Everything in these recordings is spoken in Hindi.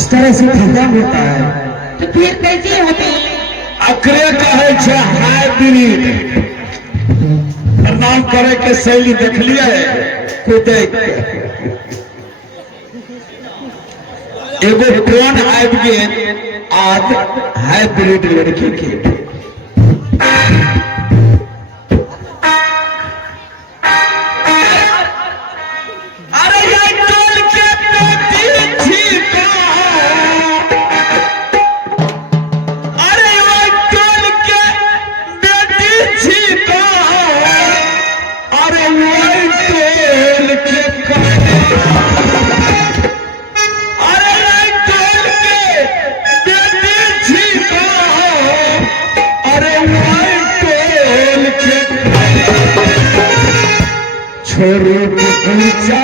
इस तरह से खत्म होता है। तो फिर कैसे होती? अकरे कहे छे हाइब्रिड। प्रणाम करे के शैली देख लिया है कूदे के। एगो कौन आबि गेल आज हाइब्रिड लड़की के। अरे ये टोल के बेटी थी का। अरे ये टोल के बेटी थी का। अरे वो टोल के अरे ये टोल के बेटी थी का। अरे वो टोल के छोरू ऊंचा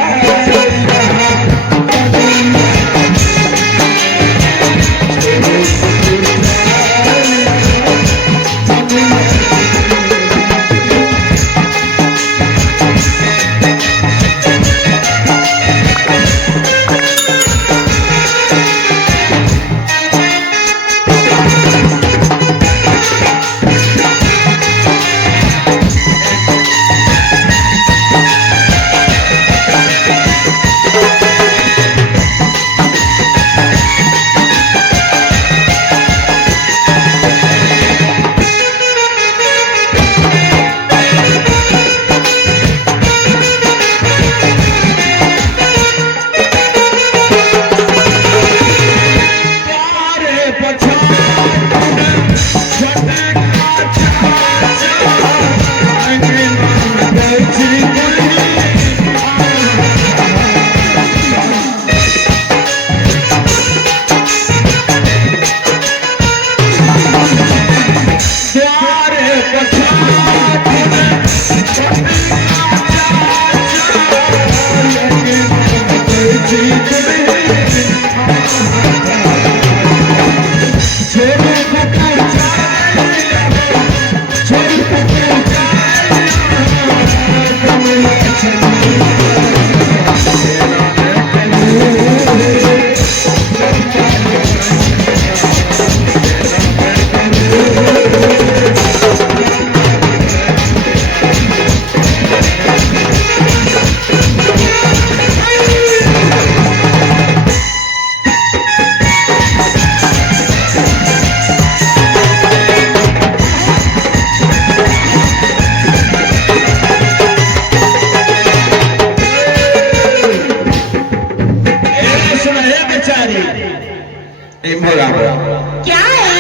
क्या है?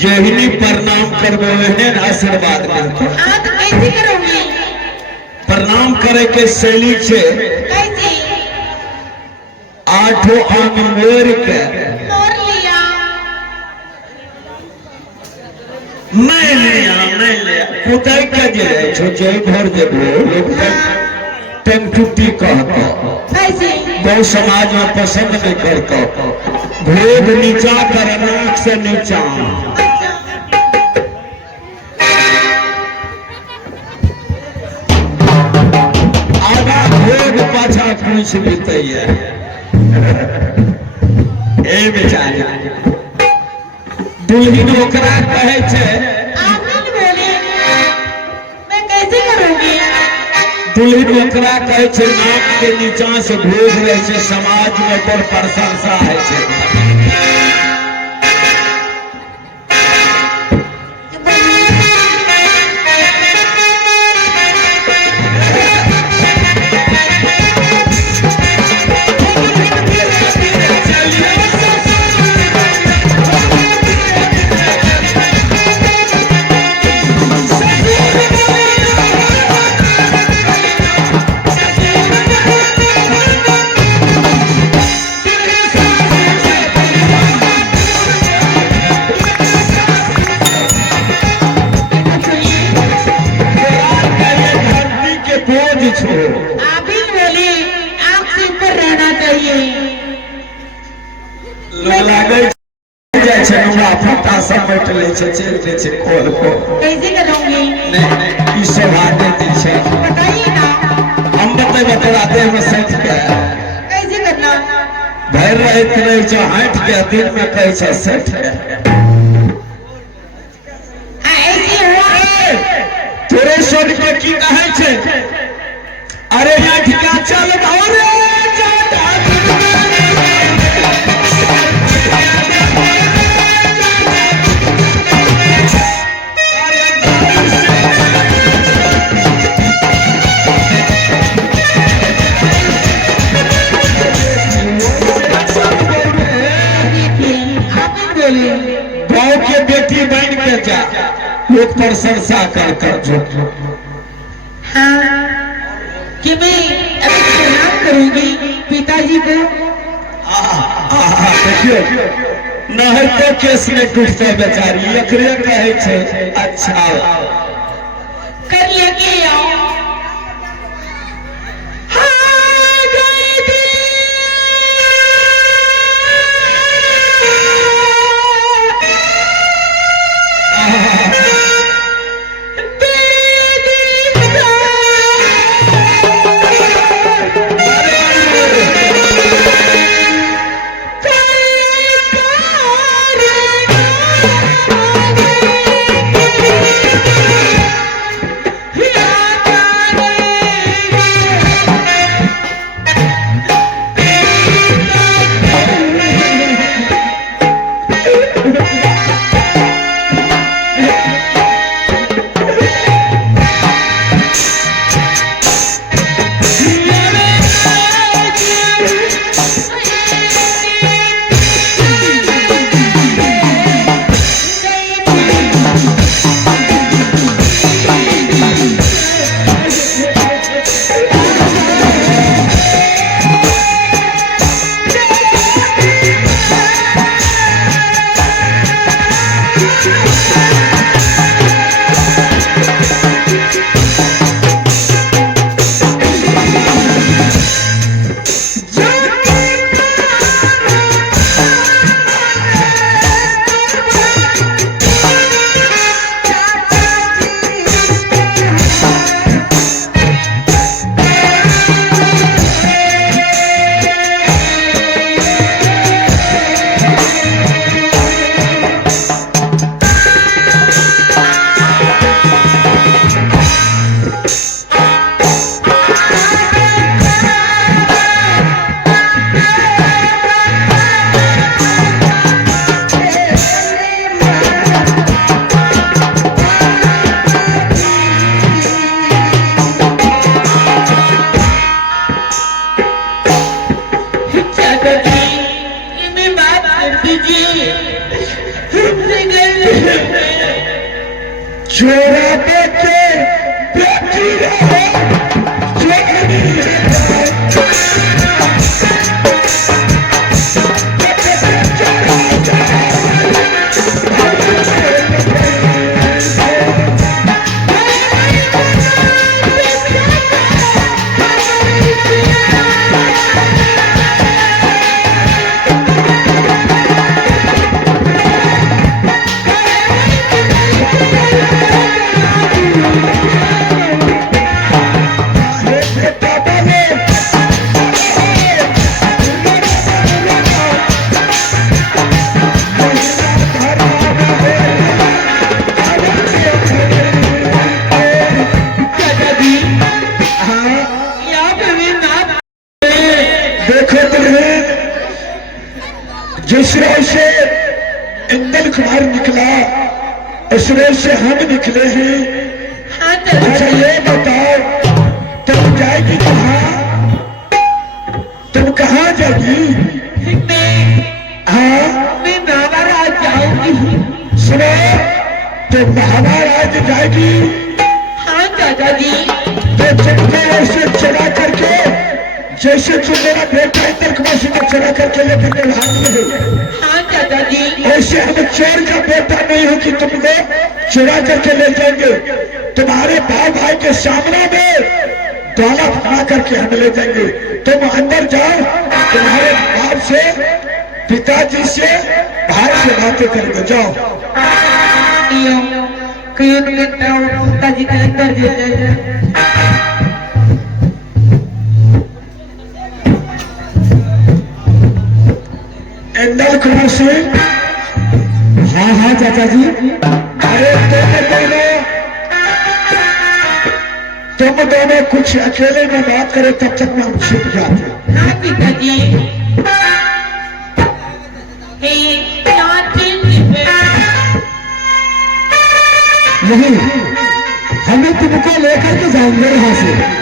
जहिनी प्रणाम करबे एहन आशीर्वाद मिलते। आप कैसे करोगे? प्रणाम करे के शैली छे कैसे? आठों अंग मोड़ के मोड़ लिया। नहीं लिया कुदाई के जे छो जे भर देबो लोग टेंटुटी कहता। कैसे? बहु समाज में पसंद नहीं करता। भेद नीचा कर नाक से नीचा। आधा भेद पाछा पूछ बीते ए बेचारी दुल्हन ओकरा कहे छे। आप नहीं बोले, मैं कैसे करूँगी? दुल्हन ओकरा कहे छे नाक के नीचा से भेद रहे छे। समाज में पर प्रशंसा है छे। आप ही बोले, आप से ऊपर रहना चाहिए। फटा सब बैठ ले छे चल दे छे खोल को। कैसे करूँगी? नहीं ई सब आदे दी छे। बताइए ना। हम बतेबे तोरा देह में सच के। कैसे करना? भर रहत नहीं जो हाथ के दिन में कैसा सेट है ऐसी हुआ तोरे सोच के की कहे छे अरे हाथ का चल और गाँव के बेटी बन के जा लोग प्रशंसा कर जो हाँ कि मैं अभी प्रणाम करूंगी पिताजी को देखियो नहर के केस में डूबता बेचारी एकरे कहे छे अच्छा करिए के आओ चोरा देखे बेटी रहे जिस रोज से इंदल कुमार निकला उस रोज से हम निकले हैं। अच्छा ये बताओ तुम जाएगी कहाँ? तुम कहाँ जाएगी? हाँ मैं महाराज जाऊंगी। सुनो तुम महाराज जाएगी? हाँ दादाजी। तो तुमको ऐसे चला करके जैसे तुम मेरा बेटा इंदल कुमार सिंह को चला करके लेकर के भाग गए। हाँ दादाजी। ऐसे हम चोर का बेटा नहीं हो कि तुमको चुरा करके ले जाएंगे। तुम्हारे भाई के सामने में डोला फना करके हम ले जाएंगे। तुम अंदर जाओ, तुम्हारे बाप से पिताजी से भाई से बातें करेंगे। जाओ पिताजी के अंदर मंडल कुर्सी। हाँ हाँ चाचा जी। अरे तुम दोनों कुछ अकेले में बात करें तब तक में हम छिप जाते। हाँ पिताजी। यहाँ नहीं, हमें तुमको लेकर के जाएंगे यहाँ से।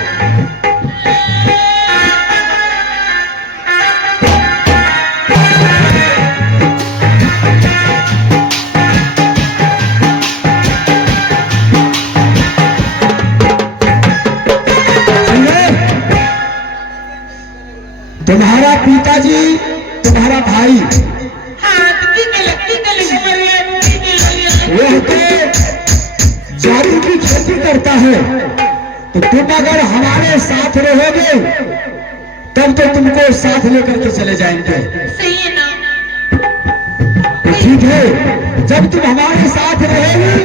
तुम्हारा पिताजी, तुम्हारा भाई, वह तो जारी की खेती करता है, तो तुम अगर हमारे साथ रहोगे तब तो तुमको साथ लेकर के चले जाएंगे। सही है ना? तो ठीक है, जब तुम हमारे साथ रहेगी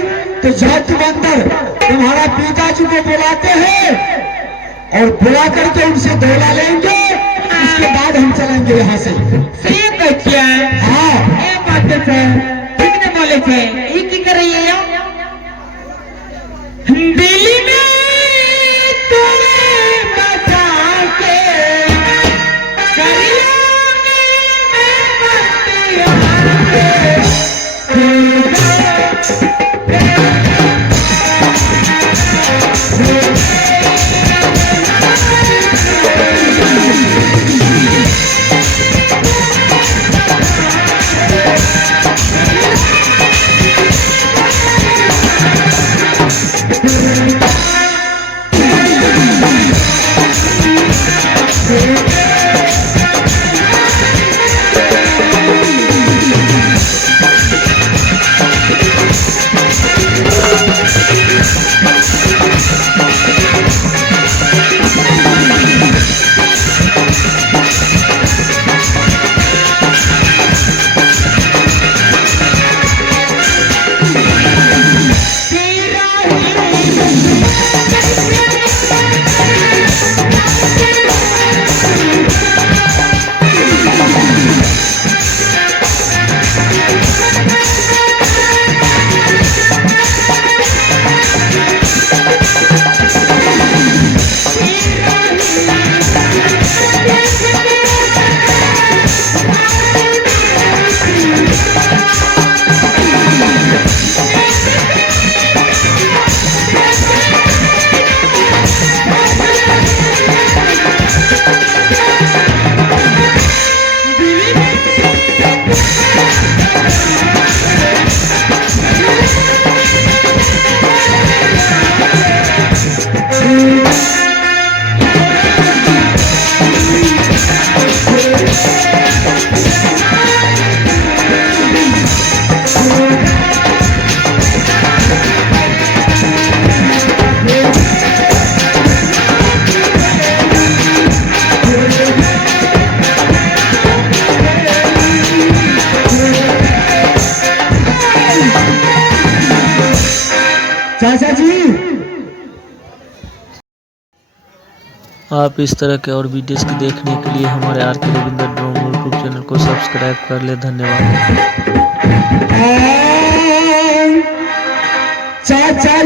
तो जाओ तुम अंदर, तुम्हारा पिताजी को बुलाते हैं और बुला करके उनसे दौला लेंगे, उसके बाद हम चलेंगे यहाँ से। सही है बच्चा। हाँ ये बात तो है, ठीक ने बोले थे। ये की कर रही है यार? दिल्ली में तुम्हें बचा के करिया में बत्ती आके चाचा जी। आप इस तरह के और वीडियोस को देखने के लिए हमारे आर के रविंद्र ड्रोन यूट्यूब चैनल को सब्सक्राइब कर ले। धन्यवाद। चाचा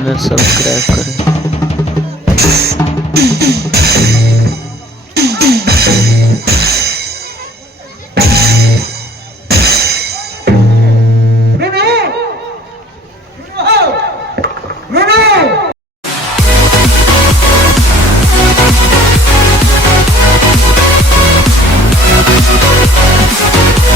चैनल सब्सक्राइब करें।